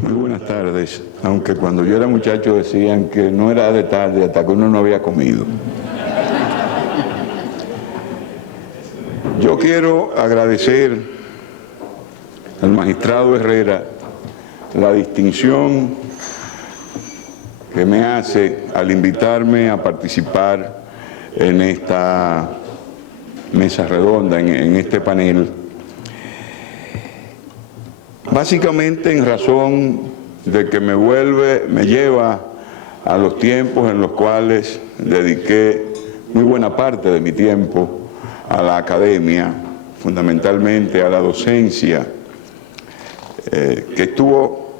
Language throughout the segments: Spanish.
Muy buenas tardes, aunque cuando yo era muchacho decían que no era de tarde hasta que uno no había comido. Yo quiero agradecer al magistrado Herrera la distinción que me hace al invitarme a participar en esta mesa redonda, en este panel, básicamente en razón de que me lleva a los tiempos en los cuales dediqué muy buena parte de mi tiempo a la academia, fundamentalmente a la docencia, que estuvo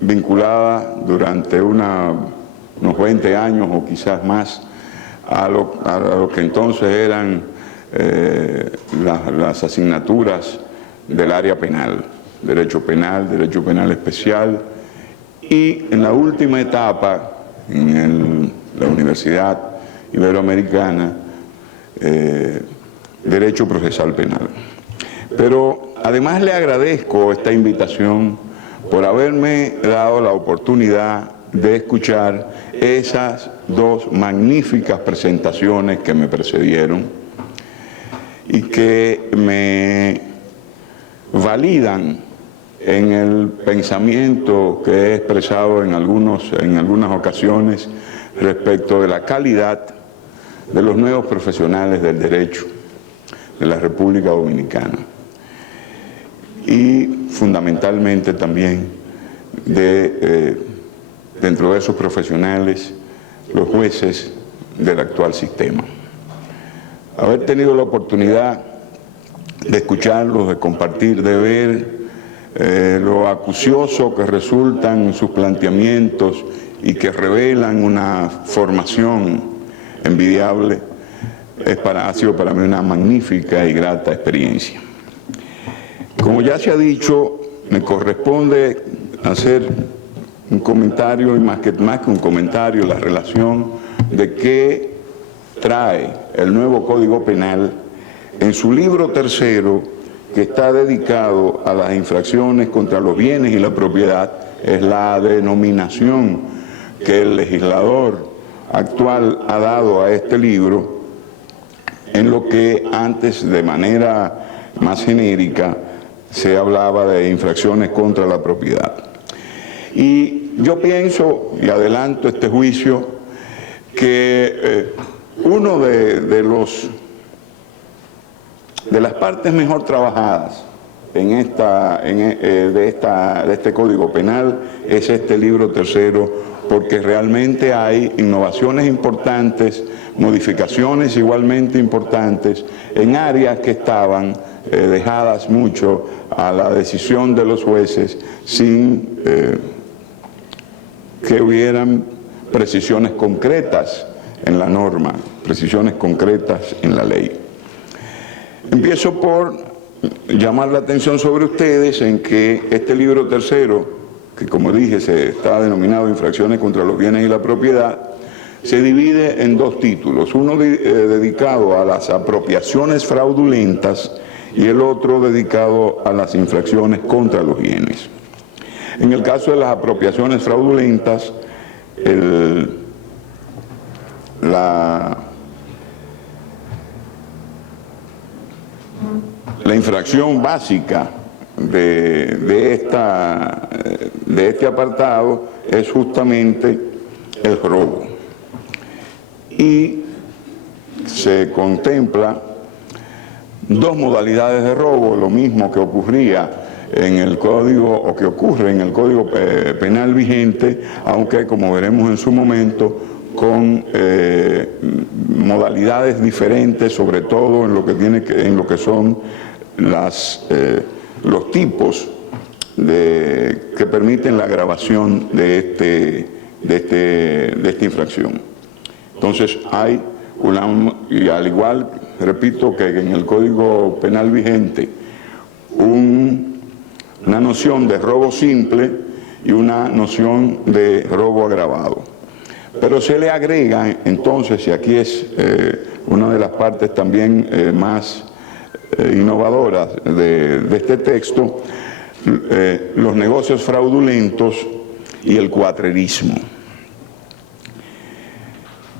vinculada durante unos 20 años o quizás más a lo que entonces eran las asignaturas del área penal, derecho penal especial, y en la última etapa, en la Universidad Iberoamericana, derecho procesal penal. Pero además le agradezco esta invitación por haberme dado la oportunidad de escuchar esas dos magníficas presentaciones que me precedieron y que me validan en el pensamiento que he expresado en algunas ocasiones respecto de la calidad de los nuevos profesionales del derecho de la República Dominicana y fundamentalmente también dentro de esos profesionales, los jueces del actual sistema. Haber tenido la oportunidad de escucharlos, de compartir, de ver lo acucioso que resultan sus planteamientos y que revelan una formación envidiable, ha sido para mí una magnífica y grata experiencia. Como ya se ha dicho, me corresponde hacer un comentario, y más que un comentario, la relación de qué trae el nuevo Código Penal en su libro tercero, que está dedicado a las infracciones contra los bienes y la propiedad. Es la denominación que el legislador actual ha dado a este libro, en lo que antes de manera más genérica se hablaba de infracciones contra la propiedad. Y yo pienso, y adelanto este juicio, que uno de las partes mejor trabajadas de este Código Penal es este libro tercero, porque realmente hay innovaciones importantes, modificaciones igualmente importantes en áreas que estaban dejadas mucho a la decisión de los jueces sin que hubieran precisiones concretas en la norma, precisiones concretas en la ley. Empiezo por llamar la atención sobre ustedes en que este libro tercero, que como dije se está denominado Infracciones contra los bienes y la propiedad, se divide en dos títulos, uno dedicado a las apropiaciones fraudulentas y el otro dedicado a las infracciones contra los bienes. En el caso de las apropiaciones fraudulentas, la infracción básica de este apartado es justamente el robo. Y se contempla dos modalidades de robo, lo mismo que ocurría en el código, o que ocurre en el Código Penal vigente, aunque como veremos en su momento, con modalidades diferentes, sobre todo en lo que son los tipos que permiten la agravación de esta infracción. Entonces hay y al igual, repito, que en el Código Penal vigente, una noción de robo simple y una noción de robo agravado. Pero se le agrega entonces, y aquí es una de las partes también más innovadoras de este texto, los negocios fraudulentos y el cuatrerismo.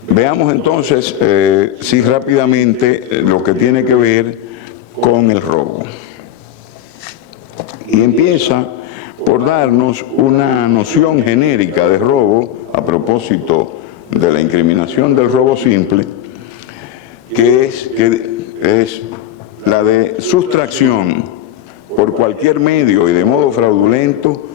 Veamos entonces, sí, rápidamente lo que tiene que ver con el robo. Y empieza por darnos una noción genérica de robo a propósito de la incriminación del robo simple, que es la de sustracción por cualquier medio y de modo fraudulento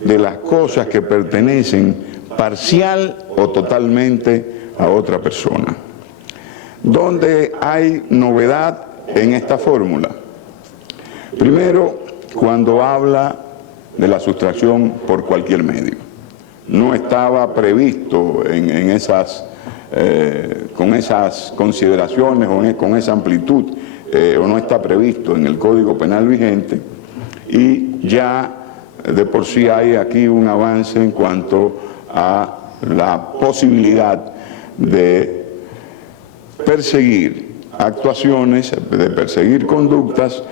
de las cosas que pertenecen parcial o totalmente a otra persona. ¿Dónde hay novedad en esta fórmula? Primero, cuando habla de la sustracción por cualquier medio. No estaba previsto con esas consideraciones o con esa amplitud, o no está previsto en el Código Penal vigente, y ya de por sí hay aquí un avance en cuanto a la posibilidad de perseguir actuaciones, de perseguir conductas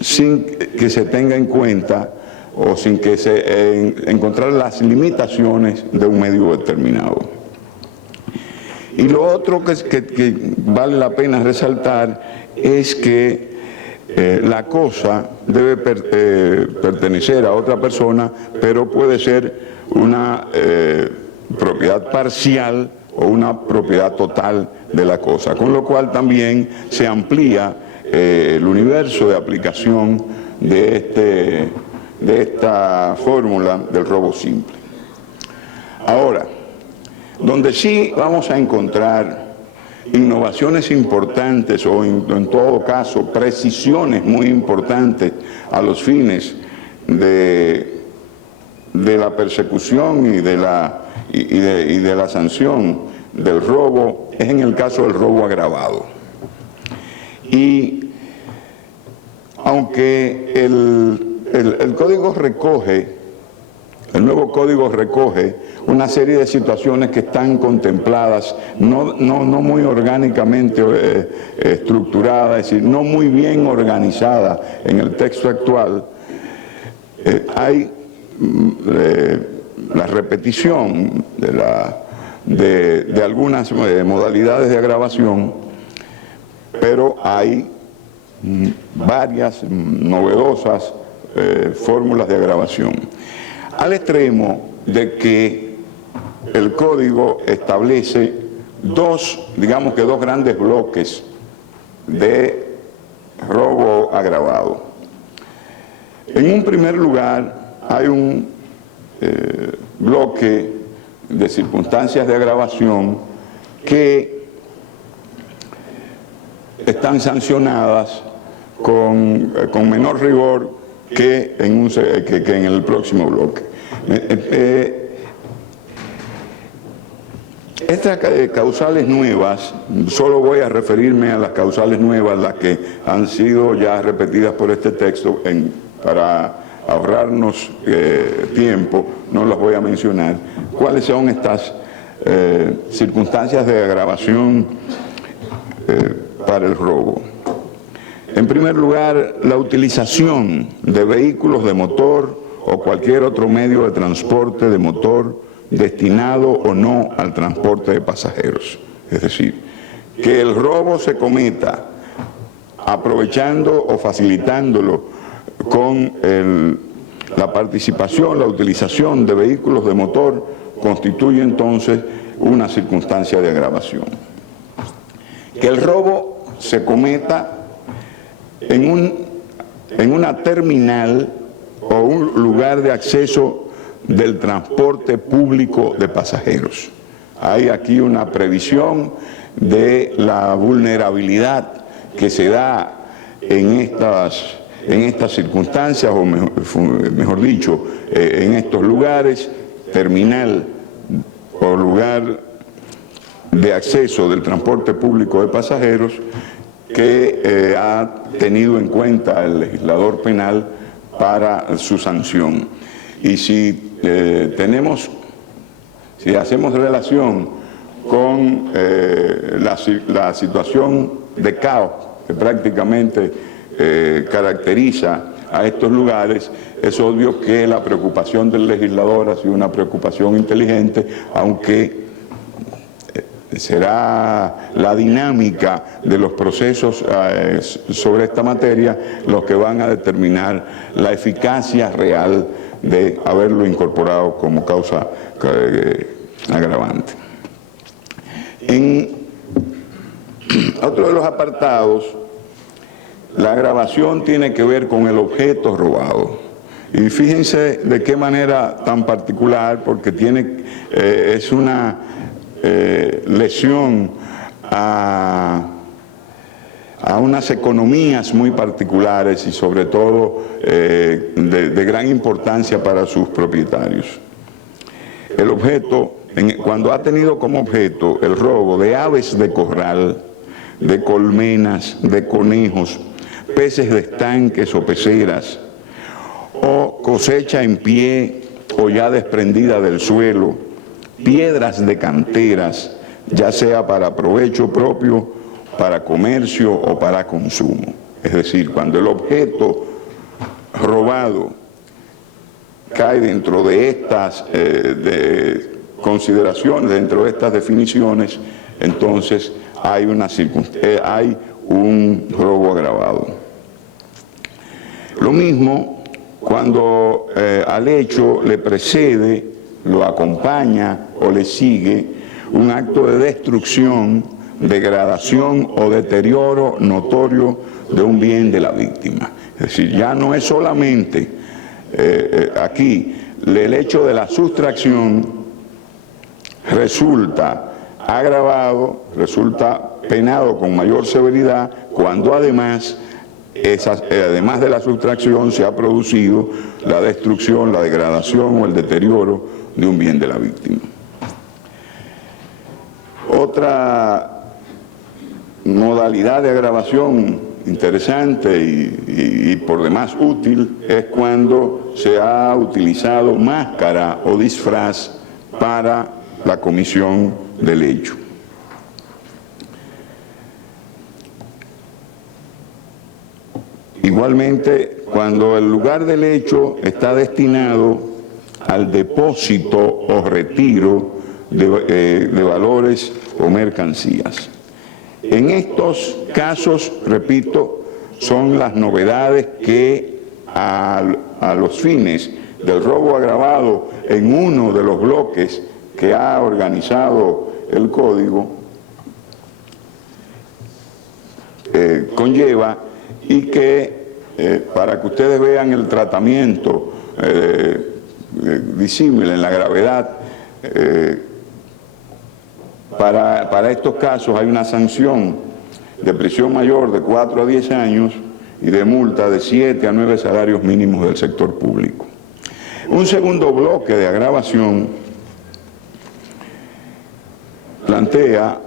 sin que se tenga en cuenta o sin que encontrar las limitaciones de un medio determinado. Y lo otro que vale la pena resaltar es que la cosa debe pertenecer a otra persona, pero puede ser una propiedad parcial o una propiedad total de la cosa, con lo cual también se amplía el universo de aplicación de esta fórmula del robo simple. Ahora, donde sí vamos a encontrar innovaciones importantes o en todo caso precisiones muy importantes a los fines de la persecución y de la sanción del robo es en el caso del robo agravado. Y aunque el código recoge, el nuevo código recoge una serie de situaciones que están contempladas, no muy orgánicamente estructuradas, es decir, no muy bien organizadas en el texto actual, hay la repetición de algunas modalidades de agravación, pero hay varias novedosas fórmulas de agravación, al extremo de que el código establece dos grandes bloques de robo agravado. En un primer lugar hay un bloque de circunstancias de agravación que están sancionadas con menor rigor que en el próximo bloque. Estas causales nuevas, solo voy a referirme a las causales nuevas, las que han sido ya repetidas por este texto, para ahorrarnos tiempo, no las voy a mencionar. ¿Cuáles son estas circunstancias de agravación para el robo? En primer lugar, la utilización de vehículos de motor o cualquier otro medio de transporte de motor destinado o no al transporte de pasajeros. Es decir, que el robo se cometa aprovechando o facilitándolo con la participación, la utilización de vehículos de motor, constituye entonces una circunstancia de agravación. Que el robo se cometa en una terminal o un lugar de acceso del transporte público de pasajeros. Hay aquí una previsión de la vulnerabilidad que se da en estas circunstancias, o mejor dicho, en estos lugares, terminal o lugar de acceso del transporte público de pasajeros, que ha tenido en cuenta el legislador penal para su sanción. Y si hacemos relación con la situación de caos que prácticamente caracteriza a estos lugares, es obvio que la preocupación del legislador ha sido una preocupación inteligente, aunque será la dinámica de los procesos sobre esta materia los que van a determinar la eficacia real de haberlo incorporado como causa agravante. En otro de los apartados, la agravación tiene que ver con el objeto robado. Y fíjense de qué manera tan particular, porque es una lesión a unas economías muy particulares y sobre todo de gran importancia para sus propietarios. El objeto, cuando ha tenido como objeto el robo de aves de corral, de colmenas, de conejos, peces de estanques o peceras, o cosecha en pie o ya desprendida del suelo, piedras de canteras, ya sea para provecho propio, para comercio o para consumo. Es decir, cuando el objeto robado cae dentro de estas consideraciones, dentro de estas definiciones, entonces hay un robo agravado. Lo mismo cuando al hecho le precede, lo acompaña o le sigue un acto de destrucción, degradación o deterioro notorio de un bien de la víctima. Es decir, ya no es solamente aquí el hecho de la sustracción resulta agravado, resulta penado con mayor severidad cuando además de la sustracción se ha producido la destrucción, la degradación o el deterioro de un bien de la víctima. Otra modalidad de agravación interesante y por demás útil es cuando se ha utilizado máscara o disfraz para la comisión del hecho. Igualmente, cuando el lugar del hecho está destinado al depósito o retiro de valores o mercancías. En estos casos, repito, son las novedades que a los fines del robo agravado en uno de los bloques que ha organizado el Código conlleva, y que para que ustedes vean el tratamiento disímil en la gravedad, para estos casos hay una sanción de prisión mayor de 4 a 10 años y de multa de 7 a 9 salarios mínimos del sector público. Un segundo bloque de agravación plantea,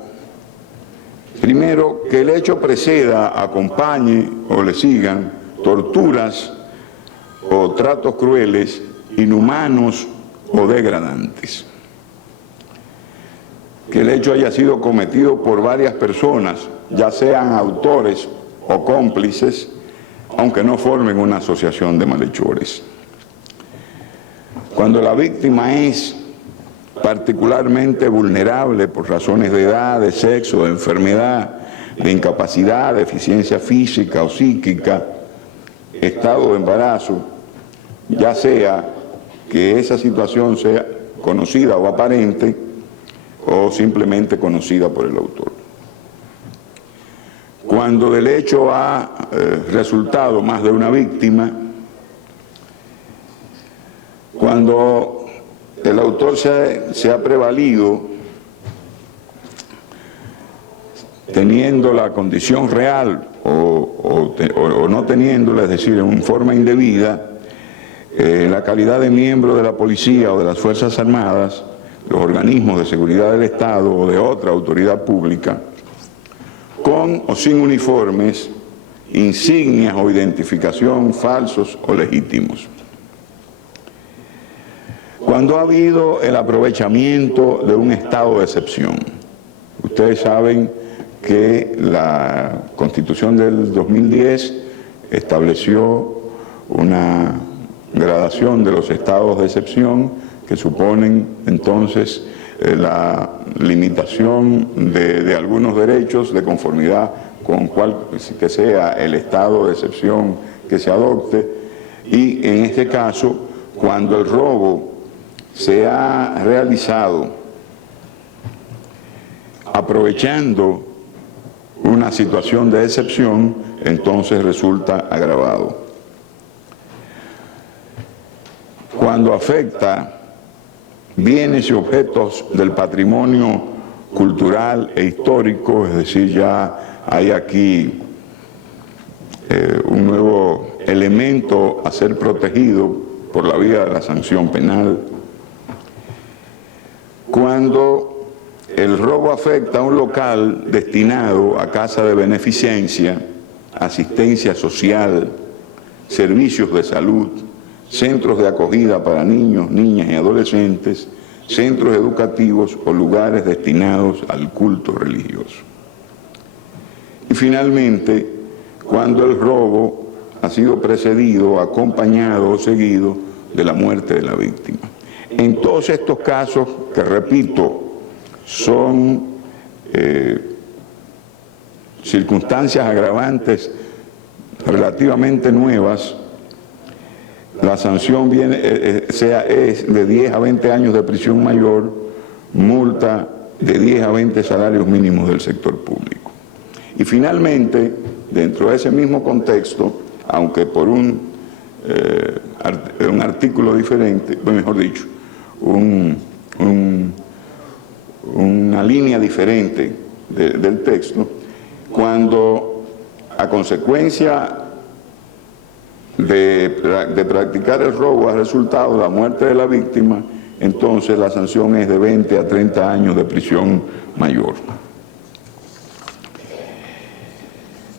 primero, que el hecho preceda, acompañe o le sigan torturas o tratos crueles, inhumanos o degradantes. Que el hecho haya sido cometido por varias personas, ya sean autores o cómplices, aunque no formen una asociación de malhechores. Cuando la víctima es particularmente vulnerable por razones de edad, de sexo, de enfermedad, de incapacidad, deficiencia física o psíquica, estado de embarazo, ya sea que esa situación sea conocida o aparente o simplemente conocida por el autor. Cuando del hecho ha resultado más de una víctima, cuando el autor se ha prevalido teniendo la condición real o no teniéndola, es decir, en forma indebida, la calidad de miembro de la policía o de las Fuerzas Armadas, los organismos de seguridad del Estado o de otra autoridad pública, con o sin uniformes, insignias o identificación falsos o legítimos. Cuando ha habido el aprovechamiento de un estado de excepción. Ustedes saben que la Constitución del 2010 estableció una gradación de los estados de excepción que suponen entonces la limitación de algunos derechos de conformidad con cual que sea el estado de excepción que se adopte, y en este caso, cuando el robo se ha realizado aprovechando una situación de excepción, entonces resulta agravado. Cuando afecta bienes y objetos del patrimonio cultural e histórico, es decir, ya hay aquí un nuevo elemento a ser protegido por la vía de la sanción penal. Cuando el robo afecta a un local destinado a casa de beneficencia, asistencia social, servicios de salud, centros de acogida para niños, niñas y adolescentes, centros educativos o lugares destinados al culto religioso. Y finalmente, cuando el robo ha sido precedido, acompañado o seguido de la muerte de la víctima. En todos estos casos, que repito, son circunstancias agravantes relativamente nuevas, la sanción es de 10 a 20 años de prisión mayor, multa de 10 a 20 salarios mínimos del sector público. Y finalmente, dentro de ese mismo contexto, aunque por un artículo diferente, mejor dicho, una línea diferente del texto, cuando a consecuencia de practicar el robo ha resultado la muerte de la víctima, entonces la sanción es de 20 a 30 años de prisión mayor.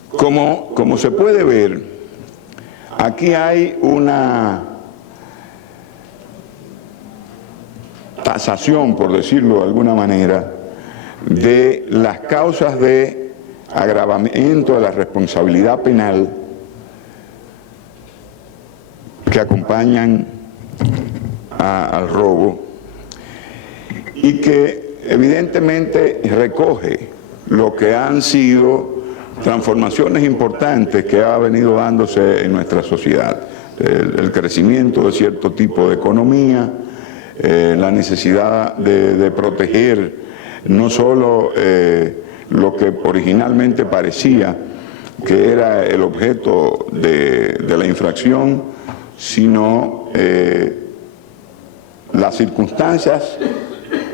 Como se puede ver, aquí hay una tasación, por decirlo de alguna manera, de las causas de agravamiento de la responsabilidad penal que acompañan al robo y que evidentemente recoge lo que han sido transformaciones importantes que ha venido dándose en nuestra sociedad. El crecimiento de cierto tipo de economía, la necesidad de proteger no solo lo que originalmente parecía que era el objeto de la infracción, sino las circunstancias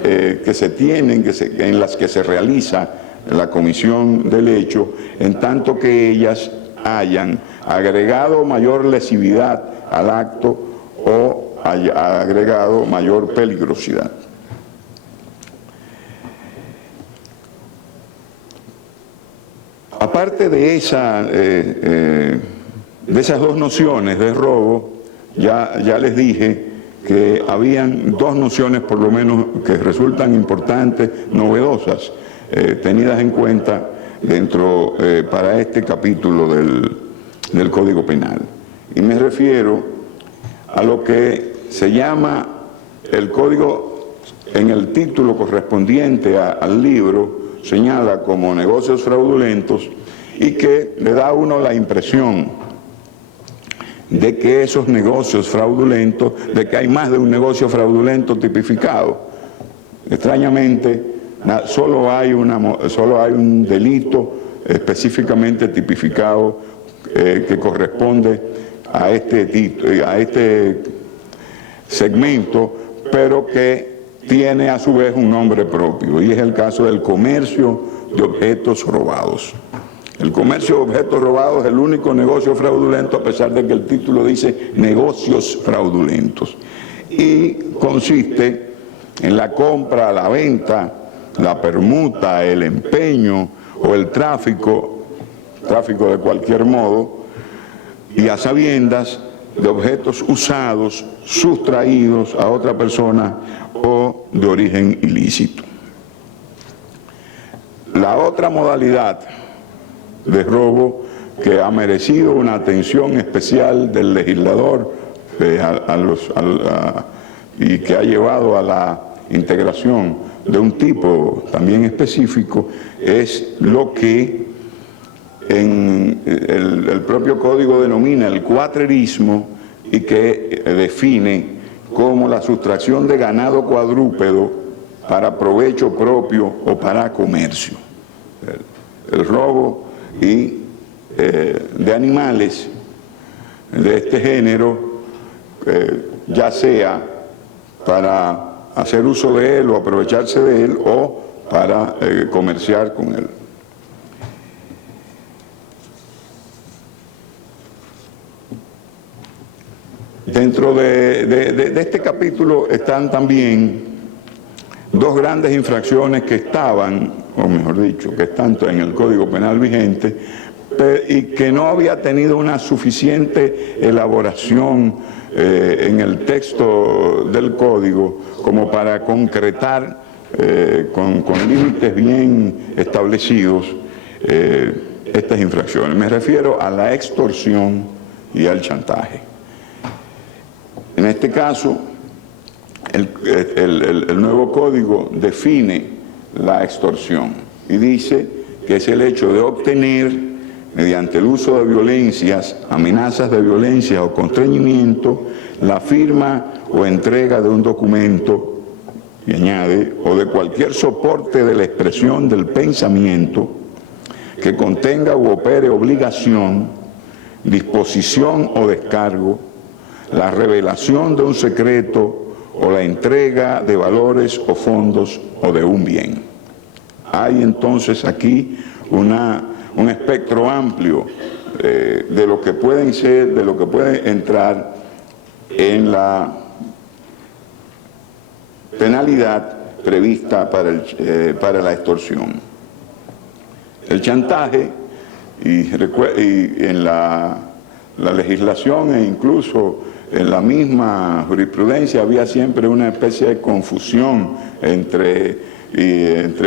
que se tienen, en las que se realiza la comisión del hecho, en tanto que ellas hayan agregado mayor lesividad al acto o haya agregado mayor peligrosidad. Aparte de esas dos nociones de robo, ya les dije que habían dos nociones por lo menos que resultan importantes, novedosas, tenidas en cuenta para este capítulo del Código Penal. Y me refiero a lo que se llama el Código, en el título correspondiente al libro, señala como negocios fraudulentos, y que le da a uno la impresión de que esos negocios fraudulentos, de que hay más de un negocio fraudulento tipificado. Extrañamente, solo hay un delito específicamente tipificado que corresponde a este segmento, pero que tiene a su vez un nombre propio, y es el caso del comercio de objetos robados. El comercio de objetos robados es el único negocio fraudulento, a pesar de que el título dice negocios fraudulentos, y consiste en la compra, la venta, la permuta, el empeño o el tráfico de cualquier modo, y a sabiendas de objetos usados, sustraídos a otra persona o de origen ilícito. La otra modalidad de robo que ha merecido una atención especial del legislador y que ha llevado a la integración de un tipo también específico, es lo que en el propio código denomina el cuatrerismo y que define como la sustracción de ganado cuadrúpedo para provecho propio o para comercio. El robo de animales de este género, ya sea para hacer uso de él o aprovecharse de él o para comerciar con él. Dentro de este capítulo están también dos grandes infracciones que estaban, o mejor dicho, que están en el Código Penal vigente y que no había tenido una suficiente elaboración en el texto del Código como para concretar con límites bien establecidos estas infracciones. Me refiero a la extorsión y al chantaje. En este caso, el nuevo código define la extorsión y dice que es el hecho de obtener, mediante el uso de violencias, amenazas de violencia o constreñimiento, la firma o entrega de un documento, y añade, o de cualquier soporte de la expresión del pensamiento que contenga u opere obligación, disposición o descargo, la revelación de un secreto o la entrega de valores o fondos o de un bien. Hay entonces aquí un espectro amplio de lo que pueden ser, de lo que puede entrar en la penalidad prevista para la extorsión. El chantaje, y en la legislación e incluso en la misma jurisprudencia había siempre una especie de confusión entre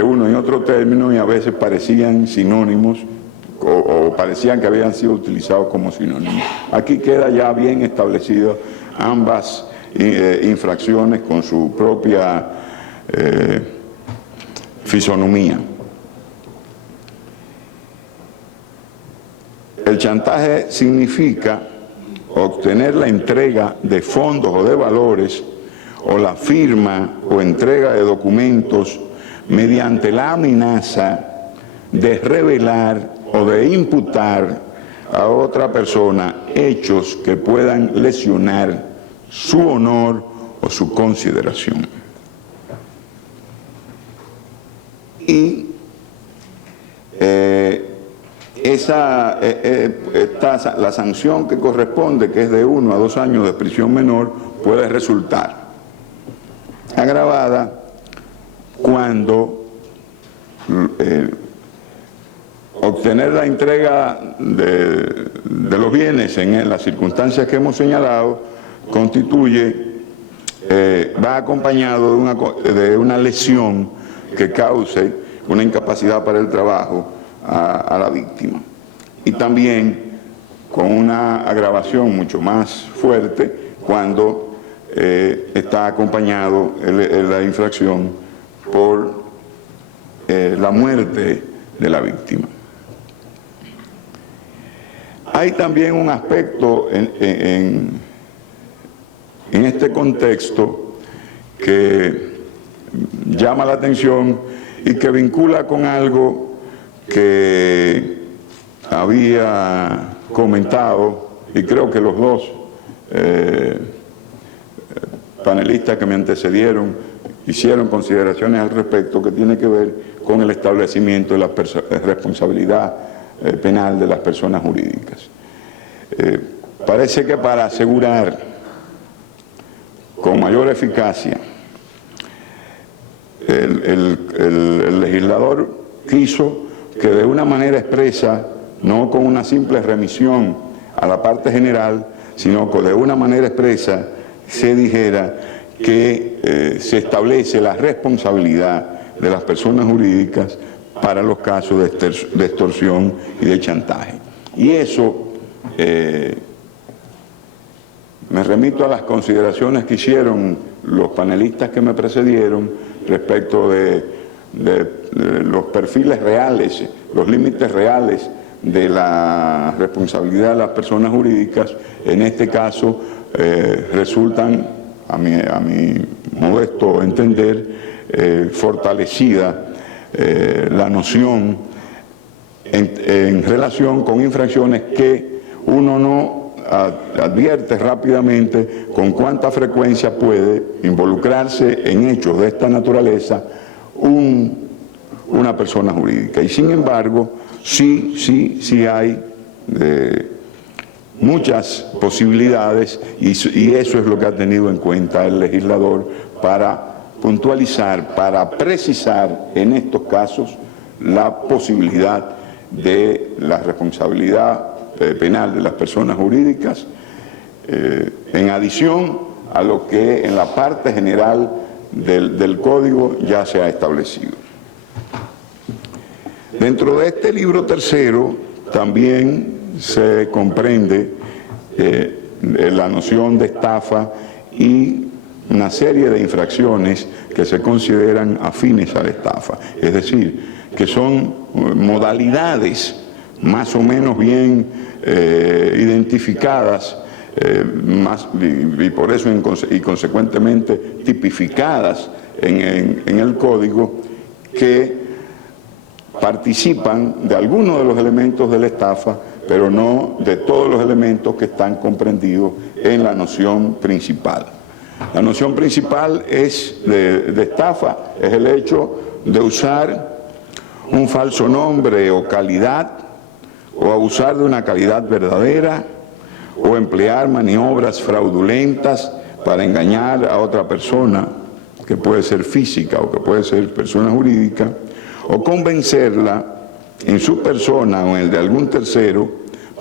uno y otro término, y a veces parecían sinónimos o parecían que habían sido utilizados como sinónimos. Aquí queda ya bien establecido ambas infracciones con su propia fisonomía. El chantaje significa obtener la entrega de fondos o de valores o la firma o entrega de documentos mediante la amenaza de revelar o de imputar a otra persona hechos que puedan lesionar su honor o su consideración. Y la sanción que corresponde, que es de 1 a 2 años de prisión menor, puede resultar agravada cuando obtener la entrega de los bienes en las circunstancias que hemos señalado va acompañado de una lesión que cause una incapacidad para el trabajo a la víctima, y también con una agravación mucho más fuerte cuando está acompañado la infracción por la muerte de la víctima. Hay también un aspecto en este contexto que llama la atención y que vincula con algo que había comentado, y creo que los dos panelistas que me antecedieron hicieron consideraciones al respecto, que tiene que ver con el establecimiento de la responsabilidad penal de las personas jurídicas. Parece que para asegurar con mayor eficacia el legislador quiso que de una manera expresa, no con una simple remisión a la parte general, sino que de una manera expresa se dijera que se establece la responsabilidad de las personas jurídicas para los casos de extorsión y de chantaje. Y eso, me remito a las consideraciones que hicieron los panelistas que me precedieron respecto de los perfiles reales, los límites reales de la responsabilidad de las personas jurídicas. En este caso resultan, a mi modesto entender, fortalecida la noción en relación con infracciones que uno no advierte rápidamente con cuánta frecuencia puede involucrarse en hechos de esta naturaleza una persona jurídica. Y sin embargo, sí hay muchas posibilidades, y eso es lo que ha tenido en cuenta el legislador para puntualizar, para precisar en estos casos la posibilidad de la responsabilidad penal de las personas jurídicas, en adición a lo que en la parte general del Código ya se ha establecido. Dentro de este libro tercero también se comprende la noción de estafa y una serie de infracciones que se consideran afines a la estafa, es decir, que son modalidades más o menos bien identificadas, y por eso y consecuentemente tipificadas en el Código, que participan de algunos de los elementos de la estafa, pero no de todos los elementos que están comprendidos en la noción principal. La noción principal de estafa es el hecho de usar un falso nombre o calidad, o abusar de una calidad verdadera, o emplear maniobras fraudulentas para engañar a otra persona, que puede ser física o que puede ser persona jurídica, o convencerla en su persona o en el de algún tercero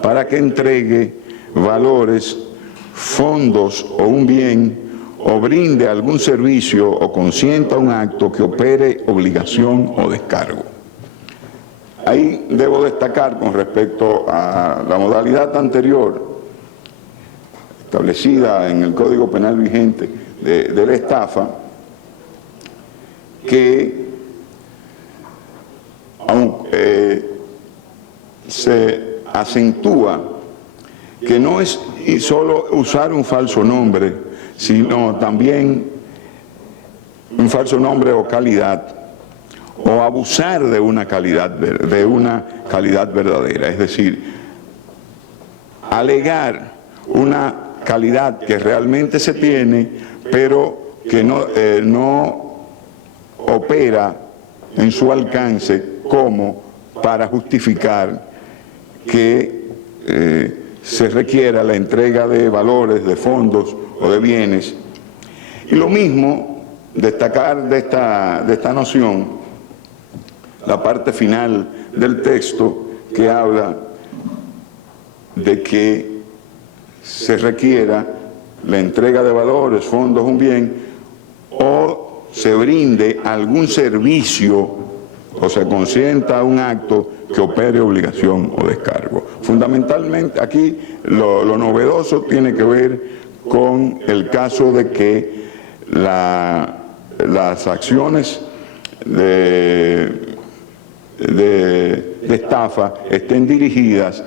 para que entregue valores, fondos o un bien, o brinde algún servicio o consienta un acto que opere obligación o descargo. Ahí debo destacar con respecto a la modalidad anterior establecida en el Código Penal vigente de la estafa, que aunque se acentúa que no es solo usar un falso nombre, sino también un falso nombre o calidad, o abusar de una calidad verdadera, es decir, alegar una calidad que realmente se tiene, pero que no opera en su alcance como para justificar que se requiera la entrega de valores, de fondos o de bienes. Y lo mismo, destacar de esta noción la parte final del texto, que habla de que se requiera la entrega de valores, fondos, un bien, o se brinde algún servicio o se consienta un acto que opere obligación o descargo. Fundamentalmente aquí lo novedoso tiene que ver con el caso de que las acciones de estafa estén dirigidas